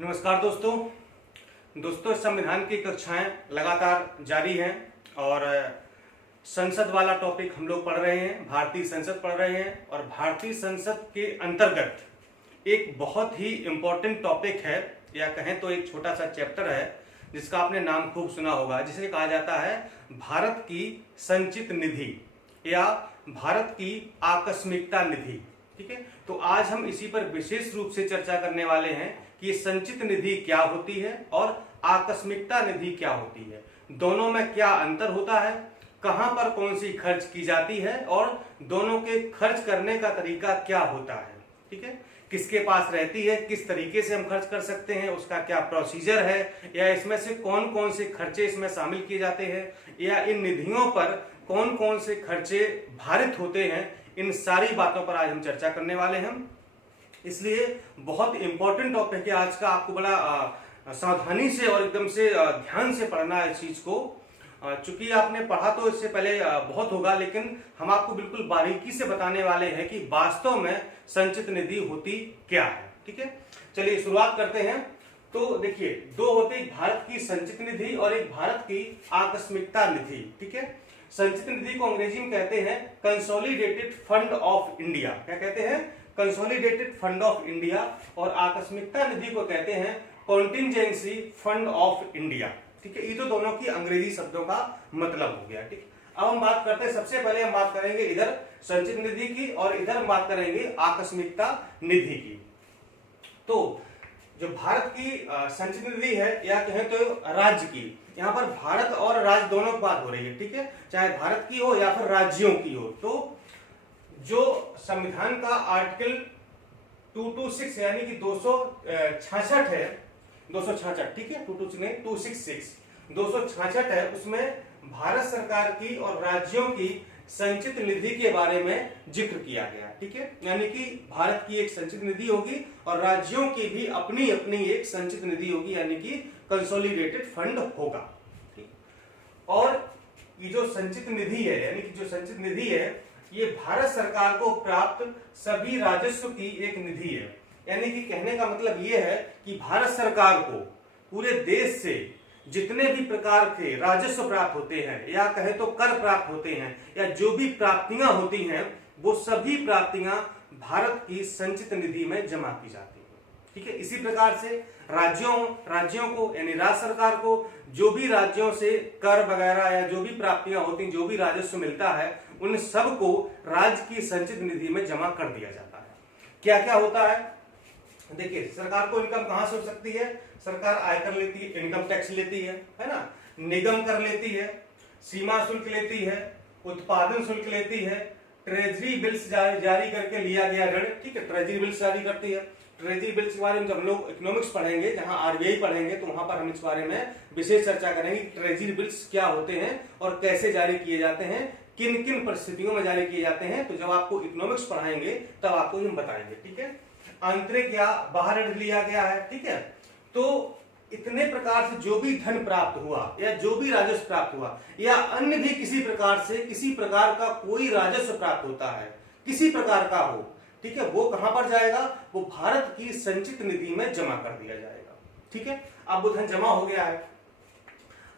नमस्कार दोस्तों, संविधान की कक्षाएं लगातार जारी हैं और संसद वाला टॉपिक हम लोग पढ़ रहे हैं, भारतीय संसद पढ़ रहे हैं। और भारतीय संसद के अंतर्गत एक बहुत ही इम्पोर्टेंट टॉपिक है, या कहें तो एक छोटा सा चैप्टर है जिसका आपने नाम खूब सुना होगा, जिसे कहा जाता है भारत की संचित निधि या भारत की आकस्मिकता निधि। ठीक है, तो आज हम इसी पर विशेष रूप से चर्चा करने वाले हैं कि संचित निधि क्या होती है और आकस्मिकता निधि क्या होती है, दोनों में क्या अंतर होता है, कहां पर कौन सी खर्च की जाती है और दोनों के खर्च करने का तरीका क्या होता है। ठीक है, किसके पास रहती है, किस तरीके से हम खर्च कर सकते हैं, उसका क्या प्रोसीजर है, या इसमें से कौन कौन से खर्चे इसमें शामिल किए जाते हैं, या इन निधियों पर कौन कौन से खर्चे भारित होते हैं, इन सारी बातों पर आज हम चर्चा करने वाले हैं। इसलिए बहुत इंपॉर्टेंट टॉपिक है आज का, आपको बड़ा सावधानी से और एकदम से ध्यान से पढ़ना है इस चीज को। चूंकि आपने पढ़ा तो इससे पहले बहुत होगा, लेकिन हम आपको बिल्कुल बारीकी से बताने वाले हैं कि वास्तव में संचित निधि होती क्या है। ठीक है, चलिए शुरुआत करते हैं। तो देखिए, दो होती, भारत की संचित निधि और एक भारत की आकस्मिकता निधि। ठीक है, संचित निधि को अंग्रेजी में कहते हैं कंसोलिडेटेड फंड ऑफ इंडिया। क्या कहते हैं? Consolidated fund of India. और आकस्मिकता निधि को कहते हैं कॉन्टिंजेंसी फंड ऑफ इंडिया। ठीक है, ये तो दोनों की अंग्रेजी शब्दों का मतलब हो गया। ठीक, अब हम बात करते हैं, सबसे पहले हम बात करेंगे इधर संचित निधि की और इधर हम बात करेंगे आकस्मिकता निधि की। तो जो भारत की संचित निधि है, या कहें तो राज्य की, यहाँ पर भारत और राज्य दोनों की बात हो रही है। ठीक है, चाहे भारत की हो या फिर राज्यों की हो। तो जो संविधान का आर्टिकल 226 यानी कि 266 है, 266, ठीक है, 266 है, उसमें भारत सरकार की और राज्यों की संचित निधि के बारे में जिक्र किया गया। ठीक है, यानी कि भारत की एक संचित निधि होगी और राज्यों की भी अपनी अपनी एक संचित निधि होगी, यानी कि कंसोलिडेटेड फंड होगा। और ये जो संचित निधि है, यानी कि जो संचित निधि है, ये भारत सरकार को प्राप्त सभी राजस्व की एक निधि है। यानी कि कहने का मतलब ये है कि भारत सरकार को पूरे देश से जितने भी प्रकार के राजस्व प्राप्त होते हैं, या कहे तो कर प्राप्त होते हैं, या जो भी प्राप्तियां होती हैं, वो सभी प्राप्तियां भारत की संचित निधि में जमा की जाती है। ठीक है, इसी प्रकार से राज्यों को यानी राज्य सरकार को जो भी राज्यों से कर वगैरह या जो भी प्राप्तियां होती हैं, जो भी राजस्व मिलता है, उन सब को राज्य की संचित निधि में जमा कर दिया जाता है। क्या क्या होता है? देखिए, सरकार को इनकम कहां से हो सकती है? सरकार आयकर लेती है, इनकम टैक्स लेती है ना, निगम कर लेती है, सीमा शुल्क लेती है, उत्पादन शुल्क लेती है, ट्रेजरी बिल्स जारी करके लिया गया ऋण। ठीक है, ट्रेजरी बिल्स जारी करती है। ट्रेजरी बिल्स के बारे में जब हम लोग इकोनॉमिक्स पढ़ेंगे, जहां आरबीआई पढ़ेंगे, तो वहां पर हम इस बारे में विशेष चर्चा करेंगे कि ट्रेजरी बिल्स क्या होते हैं और कैसे जारी किए जाते हैं, किन किन परिस्थितियों में जारी किए जाते हैं। तो जब आपको इकोनॉमिक्स पढ़ाएंगे तब आपको हम बताएंगे। ठीक है, आंतरिक या बाहर ऋण लिया गया है। ठीक है, तो इतने प्रकार से जो भी धन प्राप्त हुआ या जो भी राजस्व प्राप्त हुआ, या अन्य भी किसी प्रकार से किसी प्रकार का कोई राजस्व प्राप्त होता है, किसी प्रकार का हो, ठीक है, वो कहां पर जाएगा? वो भारत की संचित निधि में जमा कर दिया जाएगा। ठीक है, अब वो धन जमा हो गया है।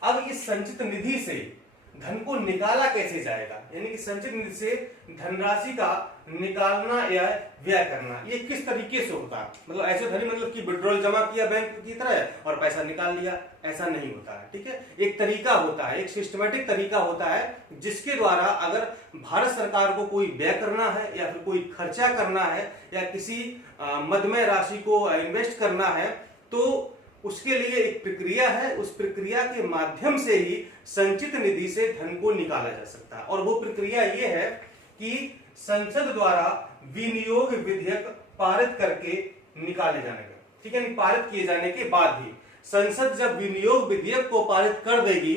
अब इस संचित निधि से धन को निकाला कैसे जाएगा, यानी कि संचित निधि से धनराशि का निकालना या व्यय करना, ये किस तरीके से होता है? मतलब ऐसे धनी मतलब कि विड्रॉल जमा किया बैंक की तरह और पैसा निकाल लिया, ऐसा नहीं होता है। ठीक है, एक तरीका होता है, एक सिस्टमेटिक तरीका होता है, जिसके द्वारा अगर भारत सरकार को कोई व्यय करना है या फिर कोई खर्चा करना है या किसी मदमय राशि को इन्वेस्ट करना है, तो उसके लिए एक प्रक्रिया है। उस प्रक्रिया के माध्यम से ही संचित निधि से धन को निकाला जा सकता है। और वो प्रक्रिया ये है कि संसद द्वारा विनियोग विधेयक पारित करके निकाले जाने का। ठीक है, पारित किए जाने के बाद ही संसद जब विनियोग विधेयक को पारित कर देगी,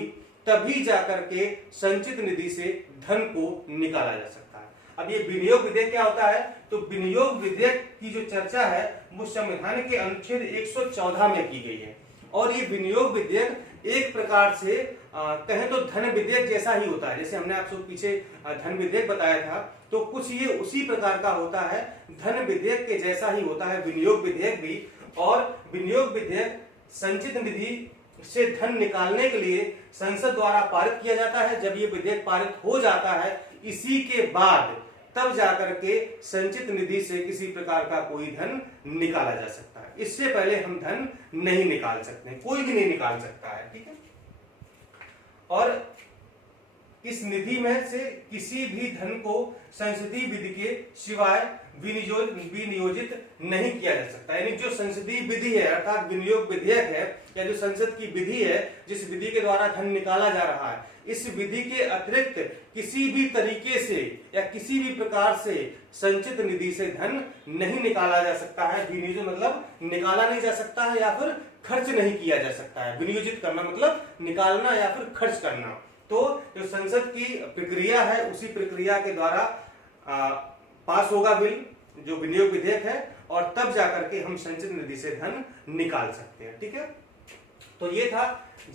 तभी जाकर के संचित निधि से धन को निकाला जा सकता है। अब ये विनियोग विधेयक क्या होता है? तो विनियोग विधेयक की जो चर्चा है वो संविधान के अनुच्छेद 114 में की गई है। और ये विनियोग विधेयक एक प्रकार से कहें तो धन विधेयक जैसा ही होता है। जैसे हमने आपसे पीछे धन विधेयक बताया था, तो कुछ ये उसी प्रकार का होता है, धन विधेयक के जैसा ही होता है विनियोग विधेयक भी। और विनियोग विधेयक संचित निधि से धन निकालने के लिए संसद द्वारा पारित किया जाता है। जब ये विधेयक पारित हो जाता है, इसी के बाद तब जाकर के संचित निधि से किसी प्रकार का कोई धन निकाला जा सकता है। इससे पहले हम धन नहीं निकाल सकते, कोई भी नहीं निकाल सकता है, ठीक है। और इस निधि में से किसी भी धन को संसदीय विधि के सिवाय विनियोजित नहीं किया जा सकता। यानी जो संसदीय विधि है अर्थात विनियोग विधेयक है, या जो संसद की विधि है जिस विधि के द्वारा धन निकाला जा रहा है, इस विधि के अतिरिक्त किसी भी तरीके से या किसी भी प्रकार से संचित निधि से धन नहीं निकाला जा सकता है। विनियोजित मतलब निकाला नहीं जा सकता है या फिर खर्च नहीं किया जा सकता है। विनियोजित करना मतलब निकालना या फिर खर्च करना। तो जो संसद की प्रक्रिया है उसी प्रक्रिया के द्वारा पास होगा बिल जो विनियोग विधेयक है, और तब जाकर के हम संचित निधि से धन निकाल सकते हैं, ठीक है। तो ये था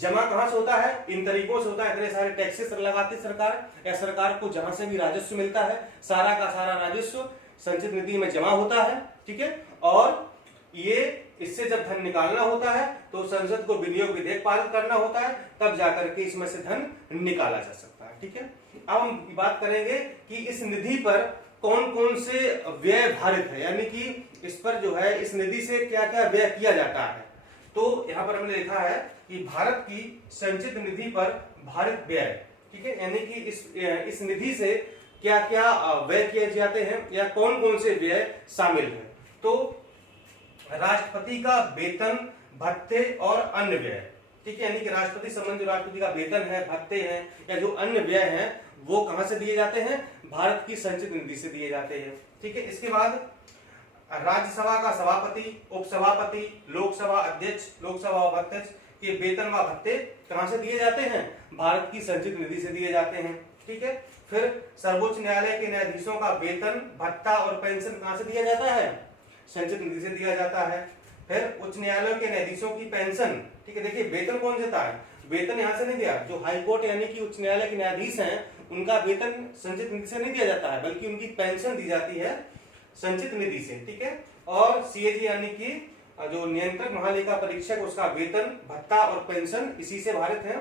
जमा कहां से होता है, इन तरीकों से होता है। इतने सारे टैक्सेस लगाती सरकार, या सरकार को जहां से भी राजस्व मिलता है सारा का सारा राजस्व संचित निधि में जमा होता है, ठीक है। और ये इससे जब धन निकालना होता है तो संसद को विनियोग विधेयक पारित करना होता है, तब जाकर के इसमें से धन निकाला जा सकता है, ठीक है। अब हम बात करेंगे कि इस निधि पर कौन कौन से व्यय भारित है, यानी कि इस पर जो है इस निधि से क्या क्या व्यय किया जाता है। तो यहाँ पर हमने लिखा है कि भारत की संचित निधि पर भारित व्यय, ठीक है, यानी कि इस निधि से क्या क्या व्यय किए जाते हैं या कौन कौन से व्यय शामिल है। तो राष्ट्रपति का वेतन, भत्ते और अन्य व्यय, ठीक है, यानी कि राष्ट्रपति संबंधी राष्ट्रपति का वेतन है, भत्ते हैं या जो अन्य व्यय हैं वो कहां से दिए जाते हैं, भारत की संचित निधि से दिए जाते हैं, ठीक है। इसके बाद राज्यसभा का सभापति, उपसभापति, लोकसभा अध्यक्ष, लोकसभा उपाध्यक्ष के वेतन व भत्ते कहां से दिए जाते हैं, भारत की संचित निधि से दिए जाते हैं, ठीक है। फिर सर्वोच्च न्यायालय के न्यायाधीशों का वेतन, भत्ता और पेंशन कहां से दिया जाता है, संचित निधि से दिया जाता है। फिर उच्च न्यायालयों के न्यायाधीशों की पेंशन, ठीक है, देखिए वेतन कौन देता है, वेतन यहां से नहीं दिया, जो हाईकोर्ट यानी कि उच्च न्यायालय के न्यायाधीश हैं उनका वेतन संचित निधि से नहीं दिया जाता है, बल्कि उनकी पेंशन दी जाती है संचित निधि से, ठीक है। और सीएजी यानी कि जो नियंत्रक महालेखा परीक्षक उसका वेतन, भत्ता और पेंशन इसी से भारित है।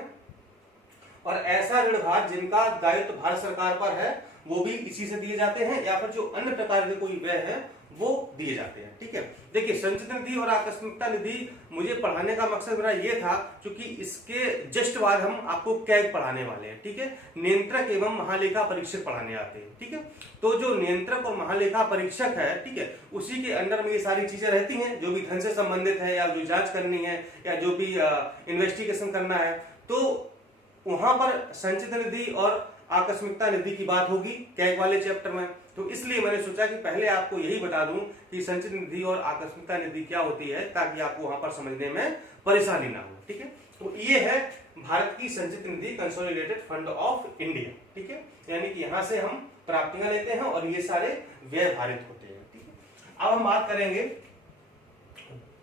और ऐसा ऋणभार जिनका दायित्व भारत सरकार पर है वो भी इसी से दिए जाते हैं, या फिर जो अन्य प्रकार के कोई व्यय है वो दिए जाते हैं, ठीक है। देखिए संचित निधि और आकस्मिकता निधि मुझे पढ़ाने का मकसद मेरा ये था क्योंकि इसके जस्ट बाद हम आपको कैग पढ़ाने वाले हैं, ठीक है, नियंत्रक एवं महालेखा परीक्षक पढ़ाने आते हैं, ठीक है। तो जो नियंत्रक और महालेखा परीक्षक है, ठीक है, उसी के अंडर में ये सारी चीजें रहती हैं जो भी धन से संबंधित है या जो जांच करनी है या जो भी इन्वेस्टिगेशन करना है, तो वहां पर संचित निधि और आकस्मिकता निधि की बात होगी कैग वाले चैप्टर में। तो इसलिए मैंने सोचा कि पहले आपको यही बता दूं कि संचित निधि और आकस्मिकता निधि क्या होती है, ताकि आपको वहां पर समझने में परेशानी ना हो, ठीक है। तो ये है भारत की संचित निधि, कंसोलिडेटेड फंड ऑफ इंडिया, ठीक है, यानी कि यहां से हम प्राप्तियां लेते हैं और ये सारे व्यय भारित होते हैं, ठीक है। अब हम बात करेंगे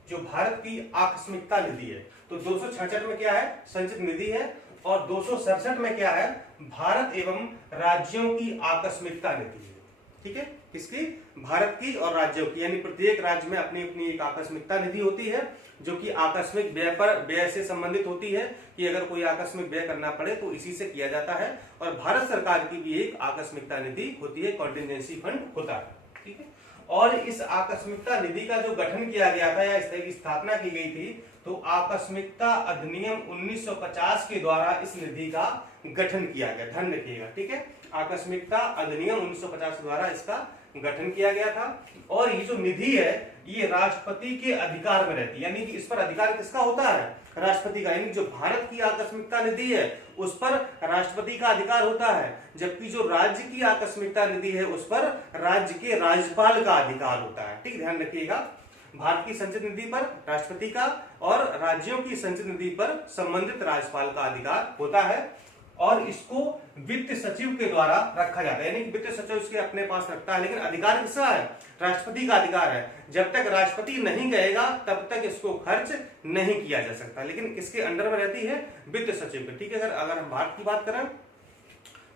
जो भारत की आकस्मिकता निधि है, तो 266 में क्या है, संचित निधि है, और 267 में क्या है, भारत एवं राज्यों की आकस्मिकता निधि है, ठीक है, किसकी, भारत की और राज्यों की, यानी प्रत्येक राज्य में अपनी अपनी एक आकस्मिकता निधि होती है जो कि आकस्मिक व्यय पर व्यय से संबंधित होती है कि अगर कोई आकस्मिक व्यय करना पड़े तो इसी से किया जाता है। और भारत सरकार की भी एक आकस्मिकता निधि होती है, कॉन्टिजेंसी फंड होता है, ठीक है। और इस आकस्मिकता निधि का जो गठन किया गया था या इसकी स्थापना की गई थी, तो आकस्मिकता अधिनियम 1950 के द्वारा इस निधि का गठन किया गया, ध्यान रखिएगा, ठीक है। आकस्मिकता अधिनियम 1950 द्वारा इसका गठन किया गया था। और ये जो निधि है ये राष्ट्रपति के अधिकार में रहती है, यानी कि इस पर अधिकार किसका होता है, राष्ट्रपति का, यानी जो भारत की आकस्मिकता निधि है उस पर राष्ट्रपति का अधिकार होता है, जबकि जो राज्य की आकस्मिकता निधि है उस पर राज्य के राज्यपाल का अधिकार होता है, ठीक, ध्यान रखिएगा। भारत की संचित निधि पर राष्ट्रपति का और राज्यों की संचित निधि पर संबंधित राज्यपाल का अधिकार होता है, और इसको वित्त सचिव के द्वारा रखा जाता है, यानी कि वित्त सचिव इसके अपने पास रखता है, लेकिन अधिकार किसका है, राष्ट्रपति का अधिकार है। जब तक राष्ट्रपति नहीं कहेगा तब तक इसको खर्च नहीं किया जा सकता, लेकिन किसके अंडर में रहती है, वित्त सचिव के, ठीक है। अगर हम भारत की बात करें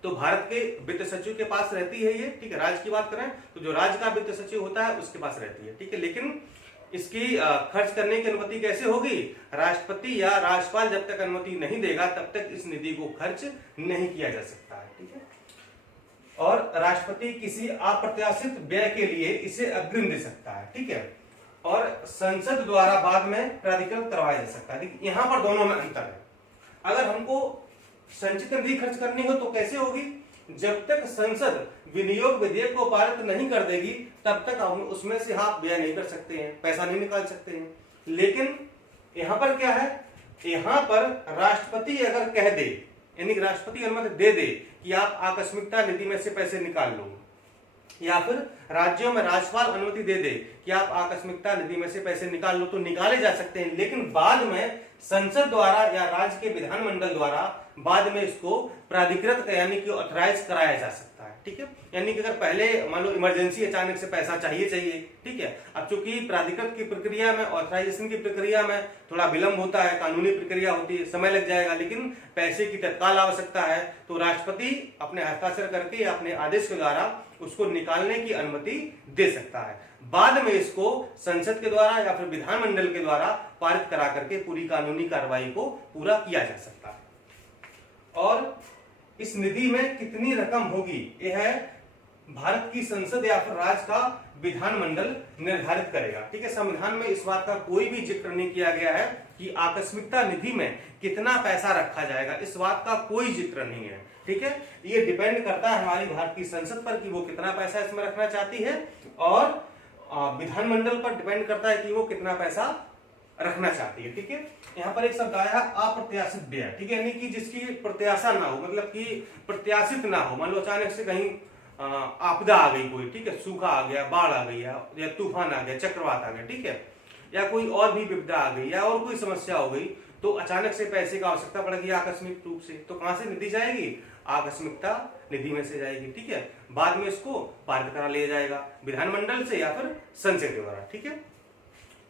तो भारत के वित्त सचिव के पास रहती है ये, ठीक है। राज्य की बात करें तो जो राज्य का वित्त सचिव होता है उसके पास रहती है, ठीक है। लेकिन इसकी खर्च करने की अनुमति कैसे होगी? राष्ट्रपति या राज्यपाल जब तक अनुमति नहीं देगा तब तक इस निधि को खर्च नहीं किया जा सकता है, ठीक है। और राष्ट्रपति किसी अप्रत्याशित व्यय के लिए इसे अग्रिम दे सकता है, ठीक है। और संसद द्वारा बाद में प्राधिकृत करवाया जा सकता है। यहां पर दोनों में अंतर है। अगर हमको संचित निधि खर्च करनी हो तो कैसे होगी? जब तक संसद विनियोग विधेयक को पारित नहीं कर देगी तब तक हम उसमें से आप व्यय नहीं कर सकते हैं, पैसा नहीं निकाल सकते हैं। लेकिन यहां पर क्या है? यहां पर राष्ट्रपति अगर कह दे, यानी राष्ट्रपति अनुमति दे दे कि आप आकस्मिकता निधि में से पैसे निकाल लो, या फिर राज्यों में राज्यपाल अनुमति दे दे कि आप आकस्मिकता निधि में से पैसे निकाल लो, तो निकाले जा सकते हैं। लेकिन बाद में संसद द्वारा या राज्य के विधानमंडल द्वारा बाद में इसको प्राधिकृत यानी कि ऑथराइज कराया जा सकता है, ठीक है। यानी कि अगर पहले मान लो इमरजेंसी अचानक से पैसा चाहिए, ठीक है। अब चूंकि प्राधिकृत की प्रक्रिया में, ऑथराइजेशन की प्रक्रिया में थोड़ा विलंब होता है, कानूनी प्रक्रिया होती है, समय लग जाएगा, लेकिन पैसे की तत्काल आवश्यकता है तो राष्ट्रपति अपने हस्ताक्षर करके या अपने आदेश के द्वारा उसको निकालने की अनुमति दे सकता है। बाद में इसको संसद के द्वारा या फिर विधानमंडल के द्वारा पारित करा करके पूरी कानूनी कार्रवाई को पूरा किया जा सकता है। और इस निधि में कितनी रकम होगी, यह है भारत की संसद या फिर राज्य का विधानमंडल निर्धारित करेगा, ठीक है। संविधान में इस बात का कोई भी जिक्र नहीं किया गया है कि आकस्मिकता निधि में कितना पैसा रखा जाएगा, इस बात का कोई जिक्र नहीं है, ठीक है। ये डिपेंड करता है हमारी भारत की संसद पर कि वो कितना पैसा इसमें रखना चाहती है, और विधानमंडल पर डिपेंड करता है कि वो कितना पैसा रखना चाहती है, ठीक है। यहाँ पर एक शब्द आया है अप्रत्याशित व्यय, ठीक है, यानी कि जिसकी प्रत्याशा ना हो, मतलब कि प्रत्याशित ना हो। मान लो अचानक से कहीं आपदा आ गई कोई, ठीक है, सूखा आ गया, बाढ़ आ गई, या तूफान आ गया, चक्रवात आ गया, ठीक है, या कोई और भी विपदा आ गई, या और कोई समस्या हो गई, तो अचानक से पैसे की आवश्यकता पड़ेगी आकस्मिक रूप से, तो कहां से निधि जाएगी? आकस्मिकता निधि में से जाएगी, ठीक है। बाद में इसको पारित करा लिया जाएगा विधानमंडल से या फिर संसद के द्वारा, ठीक है।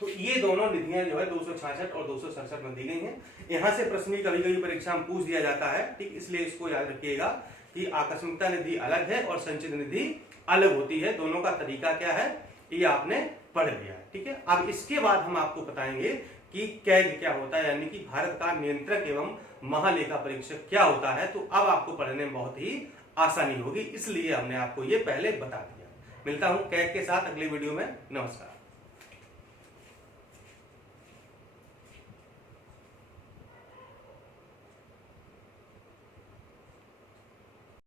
तो ये दोनों निधियां जो है 266 और 267 में दी गई हैं। यहां से प्रश्न कभी कभी परीक्षा में पूछ दिया जाता है, ठीक, इसलिए इसको याद रखिएगा कि आकस्मिकता निधि अलग है और संचित निधि अलग होती है। दोनों का तरीका क्या है ये आपने पढ़ लिया है, ठीक है। अब इसके बाद हम आपको बताएंगे कि कैग क्या होता है, यानी कि भारत का नियंत्रक एवं महालेखा परीक्षक क्या होता है। तो अब आपको पढ़ने में बहुत ही आसानी होगी, इसलिए हमने आपको ये पहले बता दिया। मिलता हूं कैग के साथ अगले वीडियो में। नमस्कार।